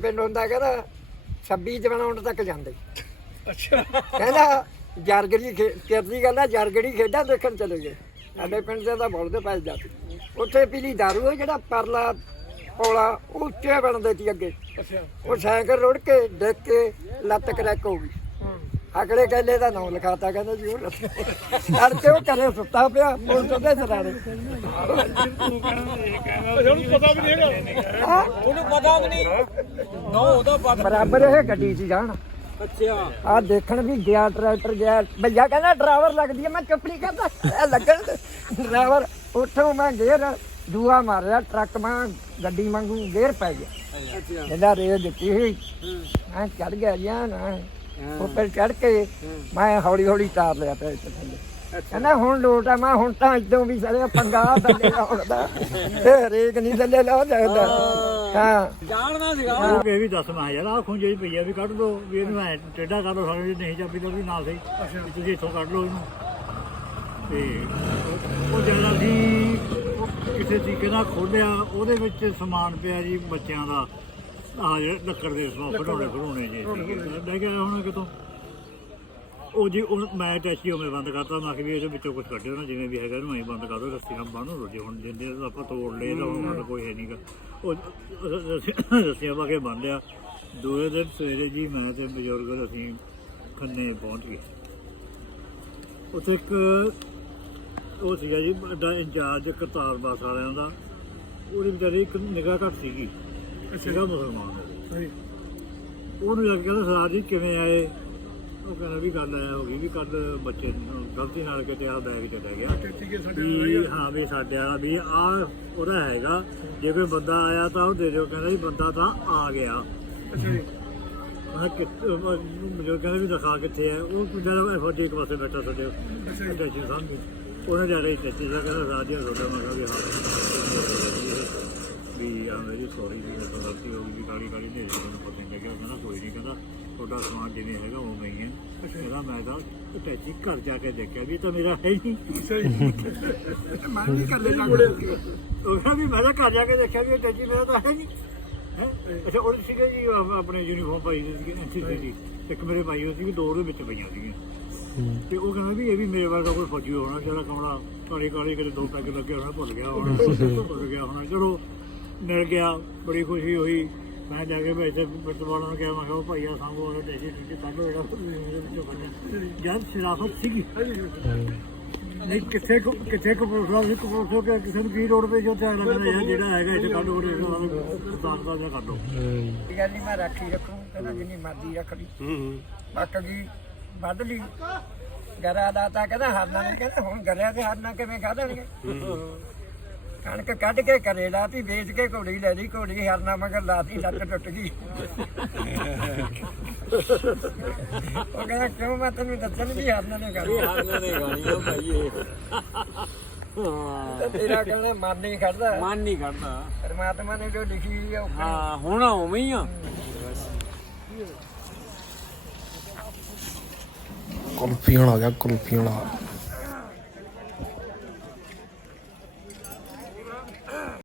ਪਿੰਡ ਹੁੰਦਾ ਕਹਿੰਦਾ 26 ਜਵਾਨ ਤੱਕ ਜਾਂਦੇ। ਅੱਛਾ। ਕਹਿੰਦਾ ਜਰਗੜੀ ਕਿਰਦੀ ਗੱਲ ਆ ਜਰਗੜੀ ਖੇਡਾਂ ਦੇਖਣ ਚਲੇ ਗਏ। ਸਾਡੇ ਪਿੰਡ ਦੇ ਤਾਂ ਬੋਲਦੇ ਪੈ ਜਾਂਦੇ ਉੱਥੇ ਪੀਲੀ ਦਾਰੂ ਉਹ ਜਿਹੜਾ ਪਰਲਾ ਪੌਲਾ ਉੱਚੇ ਬਣਦੇ ਸੀ ਅੱਗੇ। ਉਹ ਸਾਈਕਲ ਰੁੜ ਕੇ ਡਿੱਗ ਕੇ ਲੱਤ ਕਰੈਕ ਹੋ ਗਈ। ਅਗਲੇ ਕਹਿੰਦੇ ਦਾ ਨਾਮ ਲਿਖਾਤਾ ਕਹਿੰਦਾ ਜੀ ਉਹ ਅੜ ਕੇ ਉਹ ਕਰੇ ਸੁੱਤਾ ਪਿਆ ਪੁਲਿਸ ਉਹਦੇ ਸਰਾਣੇ ਉਹਨੂੰ ਪਤਾ ਵੀ ਨਹੀਂ ਹੈਗਾ ਉਹਨੂੰ ਪਤਾ ਵੀ ਨਹੀਂ। ਨੋ ਉਹਦਾ ਪਤਾ ਬਰਾਬਰ ਇਹ ਗੱਡੀ 'ਚ ਜਾਣ। ਅੱਛਾ। ਆ ਦੇਖਣ ਵੀ ਗਿਆ ਟਰੈਕਟਰ ਗਿਆ। ਭਈਆ ਕਹਿੰਦਾ ਡਰਾਈਵਰ ਲੱਗਦੀ ਹੈ ਮੈਂ ਚੁੱਪ ਨਹੀਂ ਕਰਦਾ ਇਹ ਲੱਗਣ ਡਰਾਈਵਰ ਉੱਥੋਂ ਮੈਂ ਗੇਰ ਦੂਆ ਮਾਰਿਆ ਟਰੱਕ ਮੈਂ ਗੱਡੀ ਵਾਂਗੂ ਗੇਰ ਪੈ ਗਿਆ। ਅੱਛਾ। ਇਹਦਾ ਰੇਸ ਦਿੱਤੀ ਸੀ। ਮੈਂ ਚੜ ਗਿਆ ਜਾਂ ਨਾ। ਉੱਪਰ ਚੜ ਕੇ ਮੈਂ ਹੌਲੀ ਹੌਲੀ ਤਾਰ ਲਿਆ ਤੇ ਥੱਲੇ। ਕਹਿੰਦਾ ਹੁਣ ਲੋਟ ਆ ਮੈਂ ਹੁਣ ਤਾਂ ਇਦੋਂ ਵੀ ਸਾਰੇ ਪੰਗਾ ਥੱਲੇ ਲਾਉਣਦਾ ਤੇ ਹਰੇਕ ਨਹੀਂ ਥੱਲੇ ਲਾ ਜਾਂਦਾ ਹਾਂ। ਜਾਣਦਾ ਸੀਗਾ। ਉਹ ਇਹ ਵੀ ਦੱਸ ਮੈਂ ਯਾਰ ਆਹ ਖੁੰਝੇ ਪਈ ਆ ਵੀ ਕੱਢ ਦੋ ਵੀ ਇਹਨੂੰ ਐ ਟੇਡਾ ਕਰ ਦੋ ਸਾਡੇ ਜੇ ਨਹੀਂ ਚਾਬੀ ਤਾਂ ਵੀ ਨਾ ਸਹੀ। ਵੀ ਤੁਸੀਂ ਇੱਥੋਂ ਕੱਢ ਲਓ ਇਹਨੂੰ। ਤੇ ਉਹ- ਜਿਹੜਾ ਸੀ ਕਿਸੇ ਤਰੀਕੇ ਨਾਲ ਖੋਲਿਆ ਉਹਦੇ ਵਿੱਚ ਸਮਾਨ ਪਿਆ ਜੀ ਬੱਚਿਆਂ ਦਾ। ਆ ਜਿਹੜੇ ਲੱਕੜ ਦੇ ਸਮਾਨ ਖਡਾਉਣੇ ਖਡਾਉਣੇ ਜੀ। ਲੈ ਕੇ ਆਇਆ ਹੁਣ ਕਿਤੋਂ? ਉਹ ਜੀ ਉਹ ਮੈਂ ਟੈਚੀ ਉਵੇਂ ਬੰਦ ਕਰਤਾ ਮੈਂ ਕਿਹਾ ਵੀ ਇਹਦੇ ਵਿੱਚੋਂ ਕੁਝ ਕੱਢਿਓ ਨਾ ਜਿਵੇਂ ਵੀ ਹੈਗਾ ਇਹਨੂੰ ਐਂ ਬੰਦ ਕਰ ਦਿਓ ਰੱਸੀਆਂ ਬੰਨ੍ਹੋ ਰੋਜੇ ਹੁਣ ਜਿੰਦੇ ਆਪਾਂ ਤੋੜ ਲਏ ਤਾਂ ਹੁਣ ਤਾਂ ਕੋਈ ਹੈ ਨਹੀਂਗਾ ਉਹ ਰੱਸੀਆਂ- ਪਾ ਕੇ ਬੰਨ ਲਿਆ ਦੂਏ ਦਿਨ ਸਵੇਰੇ ਜੀ ਮੈਂ ਤੇ ਬਜ਼ੁਰਗ ਅਸੀਂ ਖੰਨੇ ਪਹੁੰਚ ਗਏ। ਉੱਥੇ ਇੱਕ ਉਹ ਸੀਗਾ ਜੀ ਵੱਡਾ ਇੰਚਾਰਜ ਕਰਤਾਰ ਬਾਸ ਵਾਲਿਆਂ ਦਾ। ਉਹਦੀ ਵਿਚਾਰੀ ਇੱਕ ਨਿਗਾਹ ਘੱਟ ਸੀਗੀ। ਸੀਗਾ ਮੁਸਲਮਾਨ ਹਾਂਜੀ ਉਹਨੂੰ ਲੱਗ ਕਹਿੰਦਾ ਸਰਦਾਰ ਜੀ ਕਿਵੇਂ ਆਏ? ਉਹ ਕਹਿੰਦਾ ਵੀ ਗੱਲ ਐ ਹੋ ਗਈ ਵੀ ਕੱਲ ਬੱਚੇ ਨੂੰ ਗਲਤੀ ਨਾਲ ਕਿਤੇ ਆ ਬੈਗ ਚਲਾ ਗਿਆ। ਠੀਕ ਹੈ ਸਾਡੇ ਵੀ ਹਾਂ ਵੀ ਸਾਡੇ ਵਾਲਾ ਵੀ ਆ ਉਹਦਾ ਹੈਗਾ। ਜੇ ਕੋਈ ਬੰਦਾ ਆਇਆ ਤਾਂ ਉਹ ਦੇ ਦਿਓ। ਕਹਿੰਦਾ ਵੀ ਬੰਦਾ ਤਾਂ ਆ ਗਿਆ। ਅੱਛਾ ਜੀ। ਮੈਂ ਕਿਹਾ ਮੈਨੂੰ ਕਹਿੰਦਾ ਵੀ ਦਿਖਾ ਕਿੱਥੇ ਹੈ ਉਹ ਜਿਹੜਾ ਫੌਜੀ ਇੱਕ ਪਾਸੇ ਬੈਠਾ ਸਾਡੇ ਟੈਚੀ ਸਾਹਮਣੇ ਉਹਨੇ ਜਾ ਕੇ ਟੈਚੀ ਦਾ ਕਹਿੰਦਾ ਰਾਜੇ ਤੁਹਾਡਾ ਮੈਂ ਕਿਹਾ ਵੀ ਹਾਂ ਵੀ ਆ ਮੇਰੀ ਸੌਰੀ ਗਈ ਵੀ ਕਾਲੀ ਕਾਲੀ ਦੇ ਮੈਨੂੰ ਪਤਾ ਨਹੀਂ ਲੱਗਿਆ ਕਹਿੰਦਾ ਕੋਈ ਨਹੀਂ ਕਹਿੰਦਾ ਤੁਹਾਡਾ ਸਮਾਨ ਜਿਵੇਂ ਹੈਗਾ ਉਵੇਂ ਹੀ ਹੈ। ਕਹਿੰਦਾ ਮੈਂ ਤਾਂ ਟੈਚੀ ਘਰ ਜਾ ਕੇ ਦੇਖਿਆ ਵੀ ਇਹ ਤਾਂ ਮੇਰਾ ਹੈ ਹੀ ਨਹੀਂ। ਮੈਂ ਵੀ ਕਰ ਲੈਣਾ ਉਹ ਕਹਿੰਦਾ ਵੀ ਮੈਂ ਤਾਂ ਘਰ ਜਾ ਕੇ ਦੇਖਿਆ ਵੀ ਇਹ ਟੈਚੀ ਮੇਰਾ ਤਾਂ ਹੈ ਨਹੀਂ? ਅੱਛਾ ਉਹ ਸੀਗੇ ਜੀ ਉਹ ਆਪਣੇ ਯੂਨੀਫਾਰਮ ਪਾਈ ਹੋਈ ਸੀਗੀ ਐਨਸੀਸੀ ਦੀ। ਇੱਕ ਮੇਰੇ ਪਾਈ ਹੋਈ ਸੀ ਦੋ ਉਹਦੇ ਵਿੱਚ ਪਈਆਂ ਸੀਗੀਆਂ। ਤੇ ਉਹ ਕਹਿੰਦਾ ਵੀ ਇਹ ਵੀ ਮੇਰੇ ਵਰਗਾ ਕੋਈ ਫੌਜੀ ਹੋਣਾ ਜਿਹੜਾ ਕਮਲਾ ਕਾਲੀ ਕਾਲੀ ਕਿਤੇ ਦੋ ਪੈਗ ਲੱਗੇ ਹੋਣਾ ਭੁੱਲ ਗਿਆ ਹੋਣਾ ਭੁੱਲ ਗਿਆ ਹੋਣਾ। ਚਲੋ ਮਿਲ ਗਿਆ ਬੜੀ ਖੁਸ਼ੀ ਹੋਈ। ਮੈਂ ਜਾ ਕੇ ਬੈਠੇ ਪਿੱਤਵਾਲਾਂ ਨੂੰ ਕਿਹਾ ਮੈਂ ਕਿਹਾ ਉਹ ਭਾਈਆ ਸੰਗੋ ਉਹ ਟੈਸੀ ਟਿੱਕੇ ਕੱਢੋ ਜਿਹੜਾ ਜਦ ਸ਼ਰਾਫਤ ਸੀਗੀ। ਨਹੀਂ ਕਿੱਥੇ ਕੁ- ਕਿੱਥੇ ਕਪੂਰਥਲਾ ਸੀ ਕਪੂਰਥਲਾ ਕਿ ਕਿਸੇ ਨੂੰ ਕੀ ਰੋਡ ਤੇ ਜੋ ਧਿਆਨ ਰੱਖਣਾ ਯਾਰ ਜਿਹੜਾ ਹੈਗਾ ਇੱਥੇ ਕੱਢ ਉਹਦੇ ਸਰਦਾਰ ਦਾ ਕੱਢ। ਲਓ ਗੱਲ ਨਹੀਂ ਮੈਂ ਰਾਖੀ ਰੱਖੂ ਕਹਿੰਦਾ ਜਿੰਨੀ ਮਰਜ਼ੀ ਰੱਖ ਲਈ। ਬਾਕੀ ਵੱਢ ਲਈ। ਗਰਾ ਦਾ ਤਾਂ ਕਹਿੰਦਾ ਹਰਨਾ ਨਹੀਂ ਕਹਿੰਦਾ ਹੁਣ ਗਰਿਆ ਤੇ ਹਰਨਾ ਕਿਵੇਂ ਖਾ ਦੇਣਗੇ ਕਣਕ ਕੱਢ ਕੇ ਘਰੇ ਲਾਤੀ ਵੇਚ ਕੇ ਘੋੜੀ ਲੈ ਲਈ ਘੋੜੀ ਹਰਨਾ ਮਗਰ ਲਾਤੀ ਲੱਤ ਟੁੱਟ ਗਈ। ਉਹ ਕਹਿੰਦਾ ਕਿਉਂ ਮੈਂ ਤੈਨੂੰ ਦੱਸਣ ਵੀ ਹਰਨਾ ਨੇ ਕਰ ਹਾਰਨਾ ਨੇ ਗਾਣੀ ਉਹ ਭਾਈ ਇਹ। ਹਾਂ ਤੇਰਾ ਕਹਿੰਦਾ ਮਨ ਨਹੀਂ ਖੜਦਾ। ਮਨ ਨਹੀਂ ਕਰਦਾ ਪਰਮਾਤਮਾ ਨੇ ਜੋ ਲਿਖੀ ਆ ਉਹ ਹਾਂ ਹੁਣ ਉਵੇਂ ਹੀ ਆ। ਕੁਲਫੀ ਵਾਲਾ ਆ ਗਿਆ ਕੁਲਫੀ ਵਾਲਾ